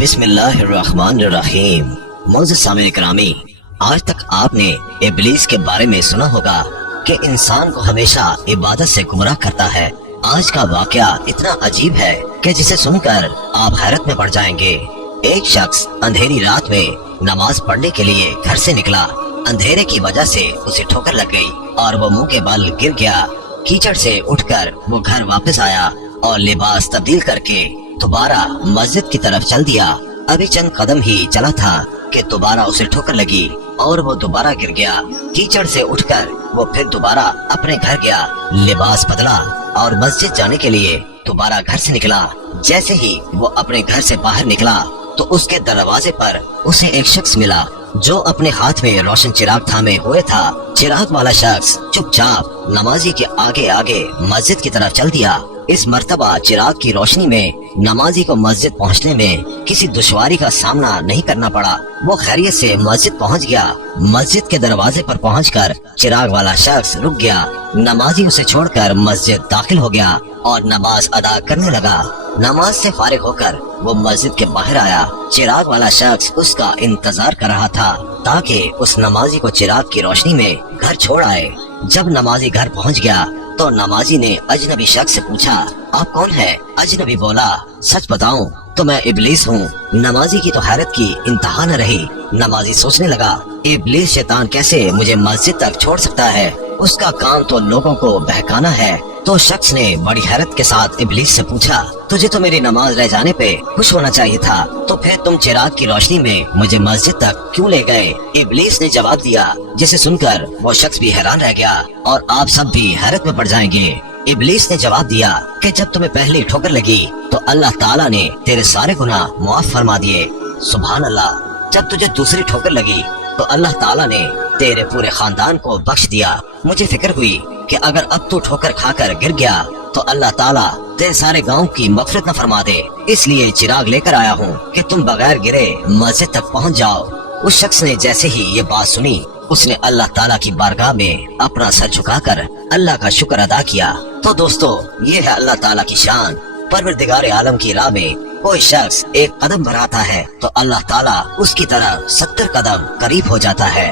बिस्मिल्लाहिर्रहमानिर्रहीम। मोअज़्ज़िज़ सामिन इकरामी, आज तक आपने इब्लीस के बारे में सुना होगा कि इंसान को हमेशा इबादत से गुमराह करता है। आज का वाकया इतना अजीब है कि जिसे सुनकर आप हैरत में पड़ जाएंगे। एक शख्स अंधेरी रात में नमाज पढ़ने के लिए घर से निकला। अंधेरे की वजह से उसे ठोकर लग गई और वो मुंह के बल गिर गया। कीचड़ से उठकर वो घर वापस आया और लिबास तब्दील करके दोबारा मस्जिद की तरफ चल दिया। अभी चंद कदम ही चला था कि दोबारा उसे ठोकर लगी और वो दोबारा गिर गया। कीचड़ से उठकर वो फिर दोबारा अपने घर गया, लिबास बदला और मस्जिद जाने के लिए दोबारा घर से निकला। जैसे ही वो अपने घर से बाहर निकला तो उसके दरवाजे पर उसे एक शख्स मिला जो अपने हाथ में रोशन चिराग थामे हुए था। चिराग वाला शख्स चुपचाप नमाजी के आगे आगे मस्जिद की तरफ चल दिया। इस मर्तबा चिराग की रोशनी में नमाजी को मस्जिद पहुंचने में किसी दुश्वारी का सामना नहीं करना पड़ा। वो खैरियत से मस्जिद पहुंच गया। मस्जिद के दरवाजे पर पहुंचकर चिराग वाला शख्स रुक गया। नमाजी उसे छोड़कर मस्जिद दाखिल हो गया और नमाज अदा करने लगा। नमाज से फारिग होकर वो मस्जिद के बाहर आया। चिराग वाला शख्स उसका इंतजार कर रहा था ताकि उस नमाजी को चिराग की रोशनी में घर छोड़ आए। जब नमाजी घर पहुंच गया तो नमाजी ने अजनबी शख्स से पूछा, आप कौन है? अजनबी बोला, सच बताऊं तो मैं इब्लीस हूँ। नमाजी की तो हैरत की इंतहा न रही। नमाजी सोचने लगा, इब्लीस शैतान कैसे मुझे मस्जिद तक छोड़ सकता है? उसका काम तो लोगों को बहकाना है। तो शख्स ने बड़ी हैरत के साथ इब्लीस से पूछा, तुझे तो मेरी नमाज रह जाने पे खुश होना चाहिए था, तो फिर तुम चिराग की रोशनी में मुझे मस्जिद तक क्यों ले गए? इब्लीस ने जवाब दिया, जिसे सुनकर वो शख्स भी हैरान रह गया और आप सब भी हैरत में पड़ जाएंगे। इब्लीस ने जवाब दिया कि जब तुम्हें पहली ठोकर लगी तो अल्लाह ताला ने तेरे सारे गुनाह मुआफ फरमा दिए। सुभान अल्लाह। जब तुझे दूसरी ठोकर लगी तो अल्लाह ताला ने तेरे पूरे खानदान को बख्श दिया। मुझे फिक्र हुई कि अगर अब तू ठोकर खाकर गिर गया तो अल्लाह ताला तेरे सारे गांव की मग़फ़िरत न फरमा दे। इसलिए चिराग लेकर आया हूँ कि तुम बगैर गिरे मस्जिद तक पहुँच जाओ। उस शख्स ने जैसे ही ये बात सुनी उसने अल्लाह ताला की बारगाह में अपना सर झुकाकर अल्लाह का शुक्र अदा किया। तो दोस्तों, ये है अल्लाह ताला की शान। परवरदिगार आलम की राह में कोई शख्स एक कदम बढ़ाता है तो अल्लाह ताला उसकी तरफ 70 कदम करीब हो जाता है।